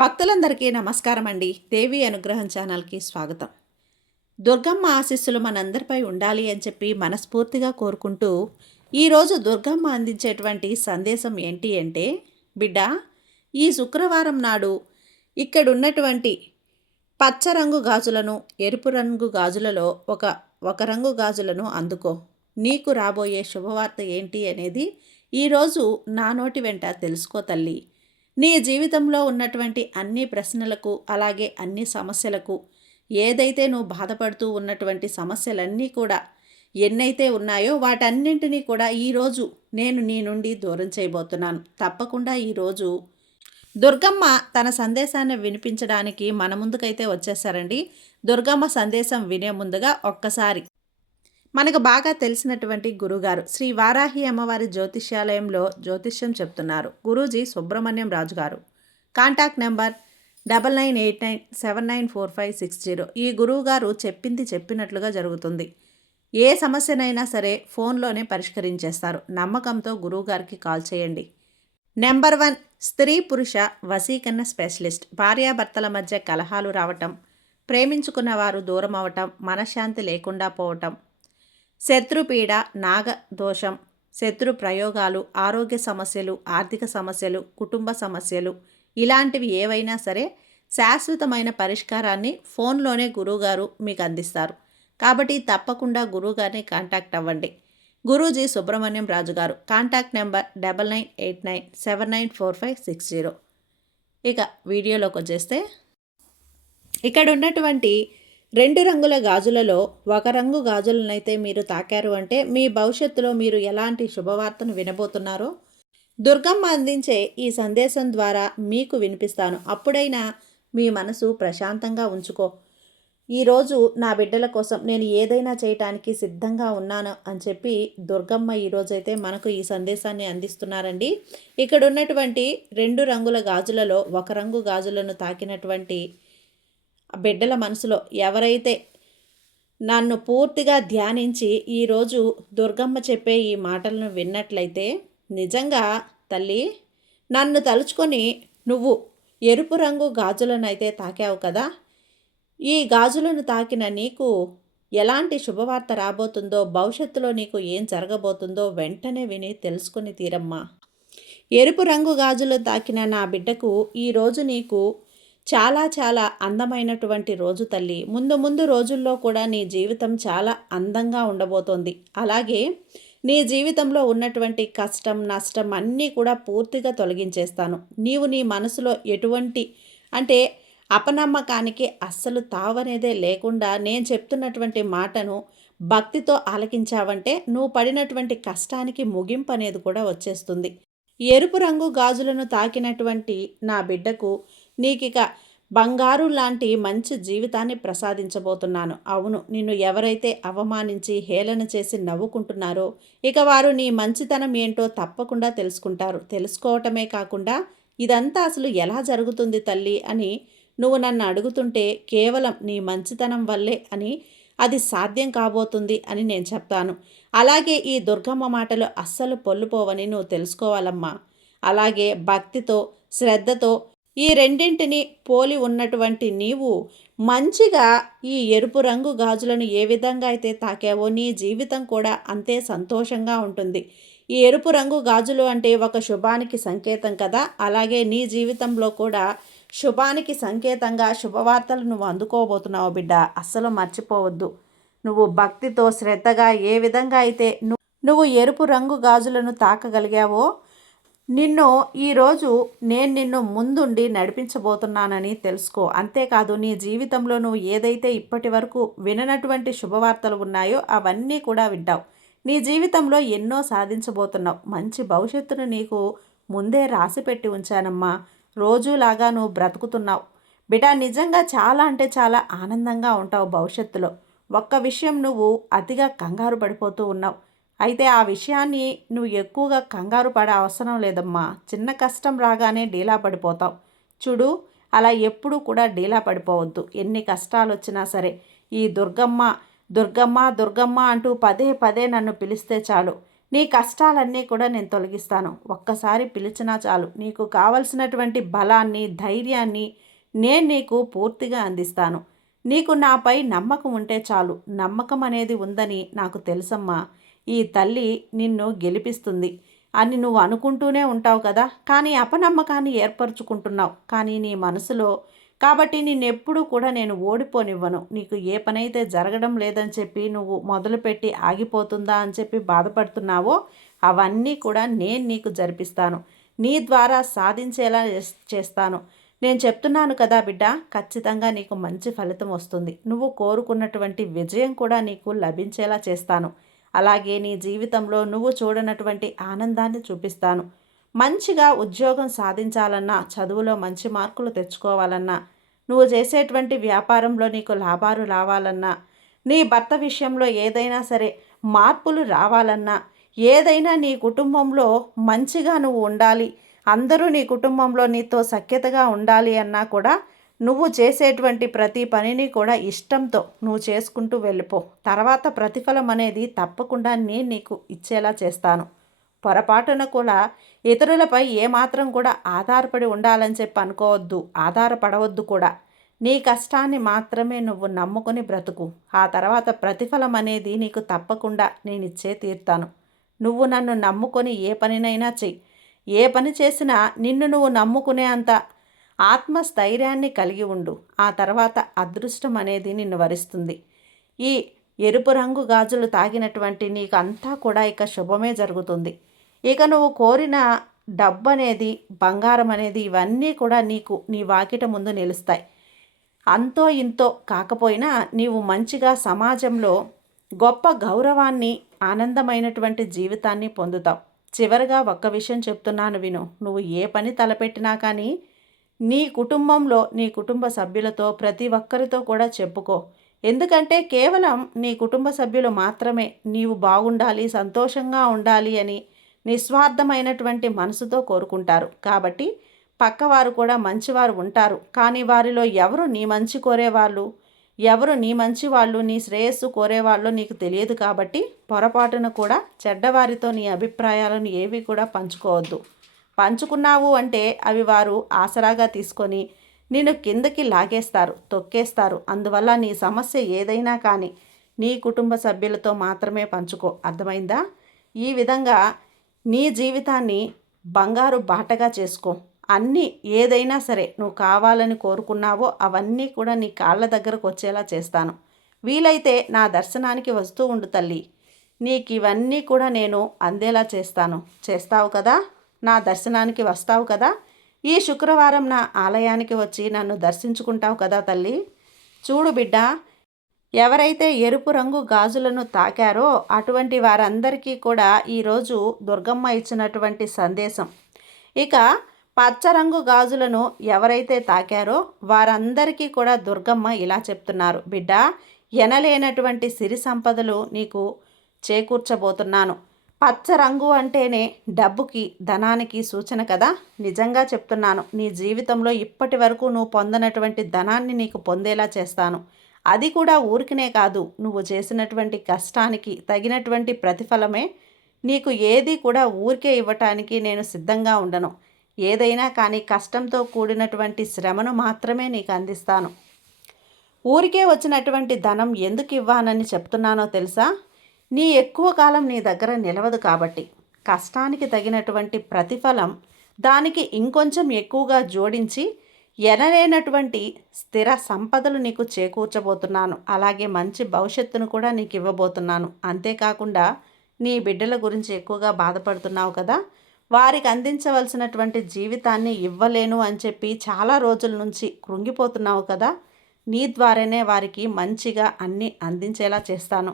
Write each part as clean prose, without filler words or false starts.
భక్తులందరికీ నమస్కారం అండి. దేవి అనుగ్రహం ఛానల్కి స్వాగతం. దుర్గమ్మ ఆశీస్సులు మనందరిపై ఉండాలి అని చెప్పి మనస్ఫూర్తిగా కోరుకుంటూ, ఈరోజు దుర్గమ్మ అందించేటువంటి సందేశం ఏంటి అంటే, బిడ్డ, ఈ శుక్రవారం నాడు ఇక్కడున్నటువంటి పచ్చ రంగు గాజులను, ఎరుపు రంగు గాజులలో ఒక రంగు గాజులను అందుకో. నీకు రాబోయే శుభవార్త ఏంటి అనేది ఈరోజు నా నోటి వెంట తెలుసుకో తల్లి. నీ జీవితంలో ఉన్నటువంటి అన్ని ప్రశ్నలకు, అలాగే అన్ని సమస్యలకు, ఏదైతే నువ్వు బాధపడుతూ ఉన్నటువంటి సమస్యలన్నీ కూడా ఎన్నైతే ఉన్నాయో వాటన్నింటినీ కూడా ఈరోజు నేను నీ నుండి దూరం చేయబోతున్నాను. తప్పకుండా ఈరోజు దుర్గమ్మ తన సందేశాన్ని వినిపించడానికి మన ముందుకైతే వచ్చేసారండి. దుర్గమ్మ సందేశం వినే ముందుగా ఒక్కసారి మనకు బాగా తెలిసినటువంటి గురుగారు శ్రీ వారాహి అమ్మవారి జ్యోతిష్యాలయంలో జ్యోతిష్యం చెప్తున్నారు గురూజీ సుబ్రహ్మణ్యం రాజు గారు. Contact number 9989794560. ఈ గురువుగారు చెప్పింది చెప్పినట్లుగా జరుగుతుంది. ఏ సమస్యనైనా సరే ఫోన్లోనే పరిష్కరించేస్తారు. నమ్మకంతో గురువుగారికి కాల్ చేయండి. నెంబర్ 1, స్త్రీ పురుష వశీకరణ స్పెషలిస్ట్. భార్యాభర్తల మధ్య కలహాలు రావటం, ప్రేమించుకున్న వారు దూరం అవటం, మనశ్శాంతి లేకుండా పోవటం, శత్రుపీడ, నాగదోషం, శత్రు ప్రయోగాలు, ఆరోగ్య సమస్యలు, ఆర్థిక సమస్యలు, కుటుంబ సమస్యలు, ఇలాంటివి ఏవైనా సరే శాశ్వతమైన పరిష్కారాన్ని ఫోన్లోనే గురువుగారు మీకు అందిస్తారు. కాబట్టి తప్పకుండా గురువుగారిని కాంటాక్ట్ అవ్వండి. గురూజీ సుబ్రహ్మణ్యం రాజు గారు. Contact number 9989794560. ఇక వీడియోలోకి వచ్చేస్తే, ఇక్కడ ఉన్నటువంటి 2 రంగుల గాజులలో ఒక రంగు గాజులనైతే మీరు తాకారు అంటే మీ భవిష్యత్తులో మీరు ఎలాంటి శుభవార్తను వినబోతున్నారో దుర్గమ్మ అందించే ఈ సందేశం ద్వారా మీకు వినిపిస్తాను. అప్పుడైనా మీ మనసు ప్రశాంతంగా ఉంచుకో. ఈరోజు నా బిడ్డల కోసం నేను ఏదైనా చేయటానికి సిద్ధంగా ఉన్నాను అని చెప్పి దుర్గమ్మ ఈరోజైతే మనకు ఈ సందేశాన్ని అందిస్తున్నారండి. ఇక్కడ ఉన్నటువంటి 2 రంగుల గాజులలో ఒక రంగు గాజులను తాకినటువంటి బిడ్డల మనసులో ఎవరైతే నన్ను పూర్తిగా ధ్యానించి ఈరోజు దుర్గమ్మ చెప్పే ఈ మాటలను విన్నట్లయితే, నిజంగా తల్లి, నన్ను తలుచుకొని నువ్వు ఎరుపు రంగు గాజులను తాకావు కదా, ఈ గాజులను తాకిన నీకు ఎలాంటి శుభవార్త రాబోతుందో, భవిష్యత్తులో నీకు ఏం జరగబోతుందో వెంటనే విని తెలుసుకొని తీరమ్మా. ఎరుపు రంగు గాజులు తాకిన నా బిడ్డకు ఈరోజు నీకు చాలా చాలా అందమైనటువంటి రోజు తల్లి. ముందు ముందు రోజుల్లో కూడా నీ జీవితం చాలా అందంగా ఉండబోతోంది. అలాగే నీ జీవితంలో ఉన్నటువంటి కష్టం, నష్టం అన్నీ కూడా పూర్తిగా తొలగించేస్తాను. నీవు నీ మనసులో ఎటువంటి అపనమ్మకానికి అస్సలు తావనేదే లేకుండా నేను చెప్తున్నటువంటి మాటను భక్తితో ఆలకించావంటే నువ్వు పడినటువంటి కష్టానికి ముగింపు అనేది కూడా వచ్చేస్తుంది. ఎరుపు రంగు గాజులను తాకినటువంటి నా బిడ్డకు నీకిక బంగారు లాంటి మంచి జీవితాన్ని ప్రసాదించబోతున్నాను. అవును, నిన్ను ఎవరైతే అవమానించి హేళన చేసి నవ్వుకుంటున్నారో ఇక వారు నీ మంచితనం ఏంటో తప్పకుండా తెలుసుకుంటారు. తెలుసుకోవటమే కాకుండా ఇదంతా అసలు ఎలా జరుగుతుంది తల్లి అని నువ్వు నన్ను అడుగుతుంటే కేవలం నీ మంచితనం వల్లే అని, అది సాధ్యం కాబోతుంది అని నేను చెప్తాను. అలాగే ఈ దుర్గమ్మ మాటలు అస్సలు పొల్లుపోవని నువ్వు తెలుసుకోవాలమ్మా. అలాగే భక్తితో, శ్రద్ధతో ఈ రెండింటిని పోలి ఉన్నటువంటి నీవు మంచిగా ఈ ఎరుపు రంగు గాజులను ఏ విధంగా అయితే తాకావో నీ జీవితం కూడా అంతే సంతోషంగా ఉంటుంది. ఈ ఎరుపు రంగు గాజులు అంటే ఒక శుభానికి సంకేతం కదా, అలాగే నీ జీవితంలో కూడా శుభానికి సంకేతంగా శుభవార్తలు నువ్వు అందుకోబోతున్నావు బిడ్డ. అస్సలు మర్చిపోవద్దు. నువ్వు భక్తితో శ్రద్ధగా ఏ విధంగా అయితే నువ్వు ఎరుపు రంగు గాజులను తాకగలిగావో ఈరోజు నేను నిన్ను ముందుండి నడిపించబోతున్నానని తెలుసుకో. అంతేకాదు, నీ జీవితంలో నువ్వు ఏదైతే ఇప్పటి వరకు విననటువంటి శుభవార్తలు ఉన్నాయో అవన్నీ కూడా వింటావు. నీ జీవితంలో ఎన్నో సాధించబోతున్నావు. మంచి భవిష్యత్తును నీకు ముందే రాసిపెట్టి ఉంచానమ్మా. రోజులాగా నువ్వు బ్రతుకుతున్నావు బిడ్డ. నిజంగా చాలా అంటే చాలా ఆనందంగా ఉంటావు భవిష్యత్తులో. ఒక్క విషయం నువ్వు అతిగా కంగారు పడిపోతూ ఉన్నావు. అయితే ఆ విషయాన్ని నువ్వు ఎక్కువగా కంగారు పడే అవసరం లేదమ్మా. చిన్న కష్టం రాగానే డీలా పడిపోతావు. చూడు, అలా ఎప్పుడూ కూడా డీలా పడిపోవద్దు. ఎన్ని కష్టాలు వచ్చినా సరే ఈ దుర్గమ్మ దుర్గమ్మ దుర్గమ్మ అంటూ పదే పదే నన్ను పిలిస్తే చాలు, నీ కష్టాలన్నీ కూడా నేను తొలగిస్తాను. ఒక్కసారి పిలిచినా చాలు. నీకు కావలసినటువంటి బలాన్ని, ధైర్యాన్ని నేను నీకు పూర్తిగా అందిస్తాను. నీకు నాపై నమ్మకం ఉంటే చాలు. నమ్మకం అనేది ఉందని నాకు తెలుసమ్మా. ఈ తల్లి నిన్ను గెలిపిస్తుంది అని నువ్వు అనుకుంటూనే ఉంటావు కదా! కానీ అపనమ్మకాన్ని ఏర్పరుచుకుంటున్నావు. కానీ నీ మనసులో కాబట్టి నిన్నెప్పుడూ కూడా నేను ఓడిపోనివ్వను. నీకు ఏ పనైతే జరగడం లేదని చెప్పి నువ్వు మొదలుపెట్టి ఆగిపోతుందా అని చెప్పి బాధపడుతున్నావో అవన్నీ కూడా నేను నీకు జరిపిస్తాను. నీ ద్వారా సాధించేలా చేస్తాను. నేను చెప్తున్నాను కదా బిడ్డ, ఖచ్చితంగా నీకు మంచి ఫలితం వస్తుంది. నువ్వు కోరుకున్నటువంటి విజయం కూడా నీకు లభించేలా చేస్తాను. అలాగే నీ జీవితంలో నువ్వు చూడనటువంటి ఆనందాన్ని చూపిస్తాను. మంచిగా ఉద్యోగం సాధించాలన్నా, చదువులో మంచి మార్కులు తెచ్చుకోవాలన్నా, నువ్వు చేసేటువంటి వ్యాపారంలో నీకు లాభాలు రావాలన్నా, నీ భర్త విషయంలో ఏదైనా సరే మార్పులు రావాలన్నా, ఏదైనా నీ కుటుంబంలో మంచిగా నువ్వు ఉండాలి, అందరూ నీ కుటుంబంలో నీతో సఖ్యతగా ఉండాలి అన్నా కూడా నువ్వు చేసేటువంటి ప్రతి పనిని కూడా ఇష్టంతో నువ్వు చేసుకుంటూ వెళ్ళిపో. తర్వాత ప్రతిఫలం అనేది తప్పకుండా నేను నీకు ఇచ్చేలా చేస్తాను. పొరపాటున కూడా ఇతరులపై ఏమాత్రం కూడా ఆధారపడి ఉండాలని చెప్పి అనుకోవద్దు, ఆధారపడవద్దు కూడా. నీ కష్టాన్ని మాత్రమే నువ్వు నమ్ముకొని బ్రతుకు. ఆ తర్వాత ప్రతిఫలం అనేది నీకు తప్పకుండా నేను ఇచ్చే తీరుతాను. నువ్వు నన్ను నమ్ముకొని ఏ పనినైనా చెయ్యి. ఏ పని చేసినా నిన్ను నువ్వు నమ్ముకునే అంత ఆత్మస్థైర్యాన్ని కలిగి ఉండు. ఆ తర్వాత అదృష్టం అనేది నిన్ను వరిస్తుంది. ఈ ఎరుపు రంగు గాజులు తాగినటువంటి నీకు అంతా కూడా ఇక శుభమే జరుగుతుంది. ఇక నువ్వు కోరిన డబ్బు అనేది, బంగారం అనేది ఇవన్నీ కూడా నీకు నీ వాకిట ముందు నిలుస్తాయి. అంతో ఇంతో కాకపోయినా నీవు మంచిగా సమాజంలో గొప్ప గౌరవాన్ని, ఆనందమైనటువంటి జీవితాన్ని పొందుతావు. చివరగా ఒక్క విషయం చెప్తున్నాను విను. నువ్వు ఏ పని తలపెట్టినా కానీ నీ కుటుంబంలో, నీ కుటుంబ సభ్యులతో, ప్రతి ఒక్కరితో కూడా చెప్పుకో. ఎందుకంటే కేవలం నీ కుటుంబ సభ్యులు మాత్రమే నీవు బాగుండాలి, సంతోషంగా ఉండాలి అని నిస్వార్థమైనటువంటి మనసుతో కోరుకుంటారు. కాబట్టి పక్కవారు కూడా మంచివారు ఉంటారు. కానీ వారిలో ఎవరు నీ మంచి కోరేవాళ్ళు, ఎవరు నీ మంచి వాళ్ళు, నీ శ్రేయస్సు కోరేవాళ్ళు నీకు తెలియదు. కాబట్టి పొరపాటున కూడా చెడ్డవారితో నీ అభిప్రాయాలను ఏవి కూడా పంచుకోవద్దు. పంచుకున్నావు అంటే అవి వారు ఆసరాగా తీసుకొని నిన్ను కిందకి లాగేస్తారు, తొక్కేస్తారు. అందువల్ల నీ సమస్య ఏదైనా కానీ నీ కుటుంబ సభ్యులతో మాత్రమే పంచుకో. అర్థమైందా? ఈ విధంగా నీ జీవితాన్ని బంగారు బాటగా చేసుకో. అన్నీ ఏదైనా సరే నువ్వు కావాలని కోరుకున్నావో అవన్నీ కూడా నీ కాళ్ళ దగ్గరకు వచ్చేలా చేస్తాను. వీలైతే నా దర్శనానికి వస్తూ ఉండు తల్లి. నీకు ఇవన్నీ కూడా నేను అందేలా చేస్తాను. చేస్తావు కదా? నా దర్శనానికి వస్తావు కదా? ఈ శుక్రవారం నా ఆలయానికి వచ్చి నన్ను దర్శించుకుంటావు కదా తల్లి? చూడు బిడ్డ, ఎవరైతే ఎరుపు రంగు గాజులను తాకారో అటువంటి వారందరికీ కూడా ఈరోజు దుర్గమ్మ ఇచ్చినటువంటి సందేశం. ఇక పచ్చ రంగు గాజులను ఎవరైతే తాకారో వారందరికీ కూడా దుర్గమ్మ ఇలా చెప్తున్నారు. బిడ్డ, ఎనలేనటువంటి సిరి సంపదలు నీకు చేకూర్చబోతున్నాను. పచ్చ రంగు అంటేనే డబ్బుకి, ధనానికి సూచన కదా. నిజంగా చెప్తున్నాను, నీ జీవితంలో ఇప్పటి వరకు నువ్వు పొందనటువంటి ధనాన్ని నీకు పొందేలా చేస్తాను. అది కూడా ఊరికనే కాదు, నువ్వు చేసినటువంటి కష్టానికి తగినటువంటి ప్రతిఫలమే. నీకు ఏది కూడా ఊరికే ఇవ్వటానికి నేను సిద్ధంగా ఉండను. ఏదైనా కానీ కష్టంతో కూడినటువంటి శ్రమను మాత్రమే నీకు అందిస్తాను. ఊరికే వచ్చినటువంటి ధనం ఎందుకు ఇవ్వానని చెప్తున్నానో తెలుసా? నీ ఎక్కువ కాలం నీ దగ్గర నిలవదు కాబట్టి. కష్టానికి తగినటువంటి ప్రతిఫలం దానికి ఇంకొంచెం ఎక్కువగా జోడించి ఎనలేనటువంటి స్థిర సంపదలు నీకు చేకూర్చబోతున్నాను. అలాగే మంచి భవిష్యత్తును కూడా నీకు ఇవ్వబోతున్నాను. అంతేకాకుండా నీ బిడ్డల గురించి ఎక్కువగా బాధపడుతున్నావు కదా, వారికి అందించవలసినటువంటి జీవితాన్ని ఇవ్వలేను అని చెప్పి చాలా రోజుల నుంచి కృంగిపోతున్నావు కదా, నీ ద్వారానే వారికి మంచిగా అన్నీ అందించేలా చేస్తాను.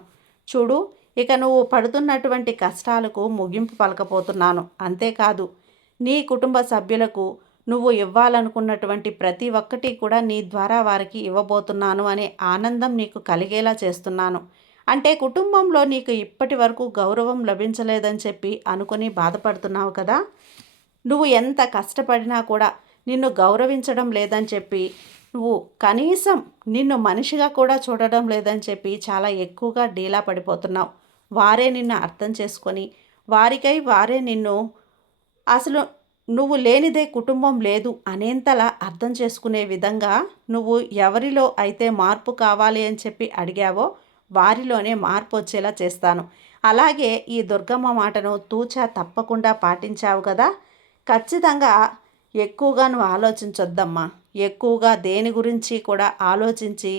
చూడు, ఇక నువ్వు పడుతున్నటువంటి కష్టాలకు ముగింపు పలకపోతున్నాను. అంతేకాదు, నీ కుటుంబ సభ్యులకు నువ్వు ఇవ్వాలనుకున్నటువంటి ప్రతి ఒక్కటి కూడా నీ ద్వారా వారికి ఇవ్వబోతున్నాను అనే ఆనందం నీకు కలిగేలా చేస్తున్నాను. అంటే కుటుంబంలో నీకు ఇప్పటి వరకు గౌరవం లభించలేదని చెప్పి అనుకొని బాధపడుతున్నావు కదా, నువ్వు ఎంత కష్టపడినా కూడా నిన్ను గౌరవించడం లేదని చెప్పి, నువ్వు కనీసం నిన్ను మనిషిగా కూడా చూడడం లేదని చెప్పి చాలా ఎక్కువగా డీలా పడిపోతున్నావు. వారే నిన్ను అర్థం చేసుకొని వారికై వారే నిన్ను అసలు నువ్వు లేనిదే కుటుంబం లేదు అనేంతలా అర్థం చేసుకునే విధంగా నువ్వు ఎవరిలో అయితే మార్పు కావాలి అని చెప్పి అడిగావో వారిలోనే మార్పు వచ్చేలా చేస్తాను. అలాగే ఈ దుర్గమ్మ మాటను తూచా తప్పకుండా పాటించావు కదా! ఖచ్చితంగా ఎక్కువగా నువ్వు ఆలోచించొద్దమ్మా. ఎక్కువగా దేని గురించి కూడా ఆలోచించి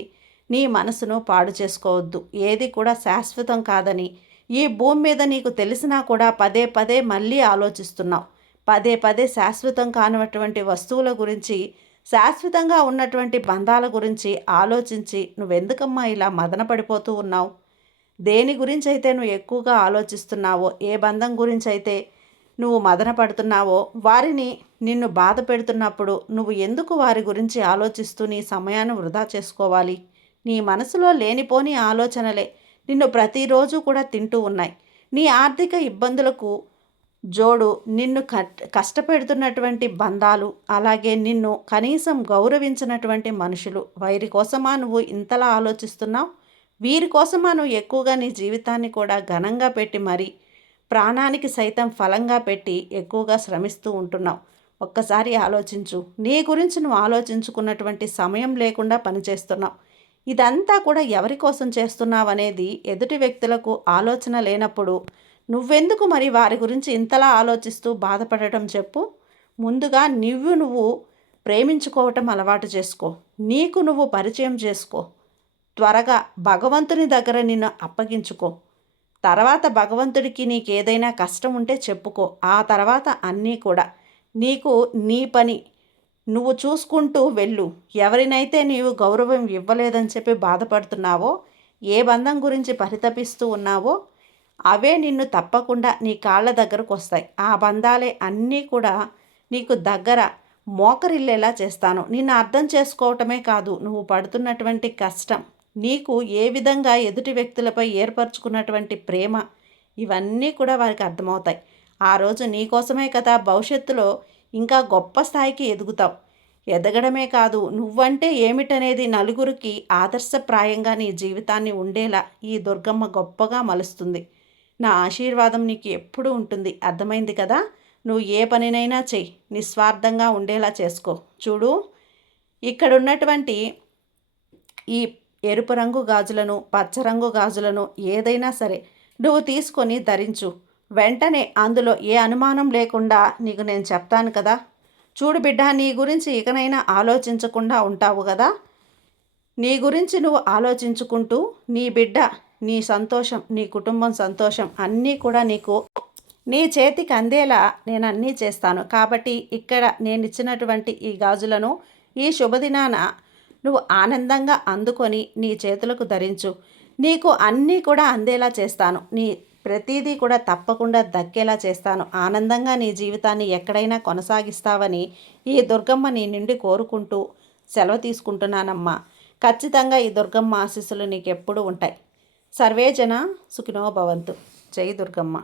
నీ మనసును పాడు చేసుకోవద్దు. ఏది కూడా శాశ్వతం కాదని ఈ భూమి మీద నీకు తెలిసినా కూడా పదే పదే మళ్ళీ ఆలోచిస్తున్నావు. పదే పదే శాశ్వతం కానటువంటి వస్తువుల గురించి, శాశ్వతంగా ఉన్నటువంటి బంధాల గురించి ఆలోచించి నువ్వెందుకమ్మా ఇలా మదన పడిపోతూ ఉన్నావు? దేని గురించి అయితే నువ్వు ఎక్కువగా ఆలోచిస్తున్నావో, ఏ బంధం గురించి అయితే నువ్వు మదన పడుతున్నావో, వారిని నిన్ను బాధ పెడుతున్నప్పుడు నువ్వు ఎందుకు వారి గురించి ఆలోచిస్తూ నీ సమయాన్ని వృధా చేసుకోవాలి? నీ మనసులో లేనిపోని ఆలోచనలే నిన్ను ప్రతిరోజు కూడా తింటూ ఉన్నాయి. నీ ఆర్థిక ఇబ్బందులకు జోడు నిన్ను కష్టపెడుతున్నటువంటి బంధాలు, అలాగే నిన్ను కనీసం గౌరవించినటువంటి మనుషులు. వీరి కోసమా నువ్వు ఇంతలా ఆలోచిస్తున్నావు? వీరి కోసమా నువ్వు ఎక్కువగా నీ జీవితాన్ని కూడా ఘనంగా పెట్టి మరీ ప్రాణానికి సైతం ఫలంగా పెట్టి ఎక్కువగా శ్రమిస్తూ ఉంటున్నావు? ఒక్కసారి ఆలోచించు. నీ గురించి నువ్వు ఆలోచించుకున్నటువంటి సమయం లేకుండా పనిచేస్తున్నావు. ఇదంతా కూడా ఎవరి కోసం చేస్తున్నావు అనేది ఎదుటి వ్యక్తులకు ఆలోచన లేనప్పుడు నువ్వెందుకు మరి వారి గురించి ఇంతలా ఆలోచిస్తూ బాధపడటం చెప్పు? ముందుగా నువ్వు ప్రేమించుకోవటం అలవాటు చేసుకో. నీకు నువ్వు పరిచయం చేసుకో. త్వరగా భగవంతుని దగ్గర నిన్ను అప్పగించుకో. తర్వాత భగవంతుడికి నీకేదైనా కష్టం ఉంటే చెప్పుకో. ఆ తర్వాత అన్నీ కూడా నీకు నీ పని నువ్వు చూసుకుంటూ వెళ్ళు. ఎవరినైతే నీవు గౌరవం ఇవ్వలేదని చెప్పి బాధపడుతున్నావో, ఏ బంధం గురించి పరితపిస్తూ ఉన్నావో అవే నిన్ను తప్పకుండా నీ కాళ్ళ దగ్గరకు వస్తాయి. ఆ బంధాలే అన్నీ కూడా నీకు దగ్గర మోకరిల్లేలా చేస్తాను. నిన్ను అర్థం చేసుకోవటమే కాదు, నువ్వు పడుతున్నటువంటి కష్టం, నీకు ఏ విధంగా ఎదుటి వ్యక్తులపై ఏర్పరచుకున్నటువంటి ప్రేమ, ఇవన్నీ కూడా వారికి అర్థమవుతాయి. ఆ రోజు నీకోసమే కదా భవిష్యత్తులో ఇంకా గొప్ప స్థాయికి ఎదుగుతావు. ఎదగడమే కాదు, నువ్వంటే ఏమిటనేది నలుగురికి ఆదర్శప్రాయంగా నీ జీవితాన్ని ఉండేలా ఈ దుర్గమ్మ గొప్పగా మలుస్తుంది. నా ఆశీర్వాదం నీకు ఎప్పుడూ ఉంటుంది. అర్థమైంది కదా! నువ్వు ఏ పనినైనా చెయ్యి, నిస్వార్థంగా ఉండేలా చేసుకో. చూడు, ఇక్కడున్నటువంటి ఈ ఎరుపు రంగు గాజులను, పచ్చ రంగు గాజులను ఏదైనా సరే నువ్వు తీసుకొని ధరించు. వెంటనే అందులో ఏ అనుమానం లేకుండా నీకు నేను చెప్తాను కదా. చూడు బిడ్డ, నీ గురించి ఇకనైనా ఆలోచించకుండా ఉంటావు కదా. నీ గురించి నువ్వు ఆలోచించుకుంటూ నీ బిడ్డ, నీ సంతోషం, నీ కుటుంబం సంతోషం అన్నీ కూడా నీకు నీ చేతికి అందేలా నేను అన్నీ చేస్తాను. కాబట్టి ఇక్కడ నేను ఇచ్చినటువంటి ఈ గాజులను ఈ శుభదినాన నువ్వు ఆనందంగా అందుకొని నీ చేతులకు ధరించు. నీకు అన్నీ కూడా అందేలా చేస్తాను. నీ ప్రతిదీ కూడా తప్పకుండా దక్కేలా చేస్తాను. ఆనందంగా నీ జీవితాన్ని ఎక్కడైనా కొనసాగిస్తావని ఈ దుర్గమ్మ నీ నుండి కోరుకుంటూ సెలవు తీసుకుంటున్నానమ్మా. ఖచ్చితంగా ఈ దుర్గమ్మ ఆశీస్సులు నీకు ఎప్పుడూ ఉంటాయి. సర్వే జన సుఖినో భవంతు. జై దుర్గమ్మ.